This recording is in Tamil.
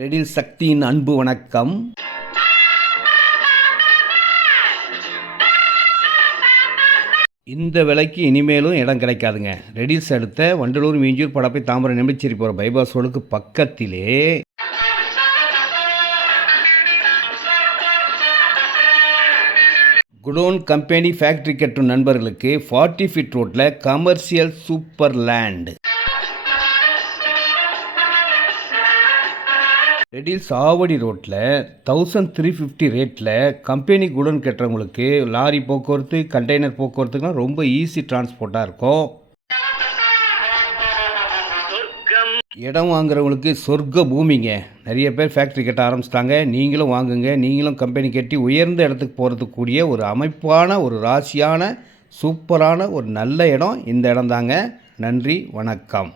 ரெடில் சக்தியின் அன்பு வணக்கம். இந்த விலைக்கு இனிமேலும் இடம் கிடைக்காதுங்க. ரெடில்ஸ் அடுத்த வண்டலூர், மீஞ்சூர், படப்பை, தாம்பரம், நெம்பிச்சேரி போகிற பைபாஸ் ரோடுக்கு பக்கத்திலே குடோன் கம்பெனி ஃபேக்ட்ரி கட்டும் நண்பர்களுக்கு 40 ஃபீட் ரோட்டில் commercial super land. Riddles Avadi ரோட்டில் 1350 ரேட்டில் கம்பெனி குடோன் கட்டுறவங்களுக்கு லாரி போக்குவரத்து, கண்டெய்னர் போக்குவரத்துக்குலாம் ரொம்ப ஈஸி டிரான்ஸ்போர்ட்டாக இருக்கும். இடம் வாங்குறவங்களுக்கு சொர்க்க பூமிங்க. நிறைய பேர் ஃபேக்ட்ரி கட்ட ஆரம்பிச்சிட்டாங்க. நீங்களும் வாங்குங்க. நீங்களும் கம்பெனி கட்டி உயர்ந்த இடத்துக்கு போகிறதுக்கு கூடிய ஒரு அமைப்பான, ஒரு ராசியான, சூப்பரான ஒரு நல்ல இடம் இந்த இடம் தாங்க. நன்றி, வணக்கம்.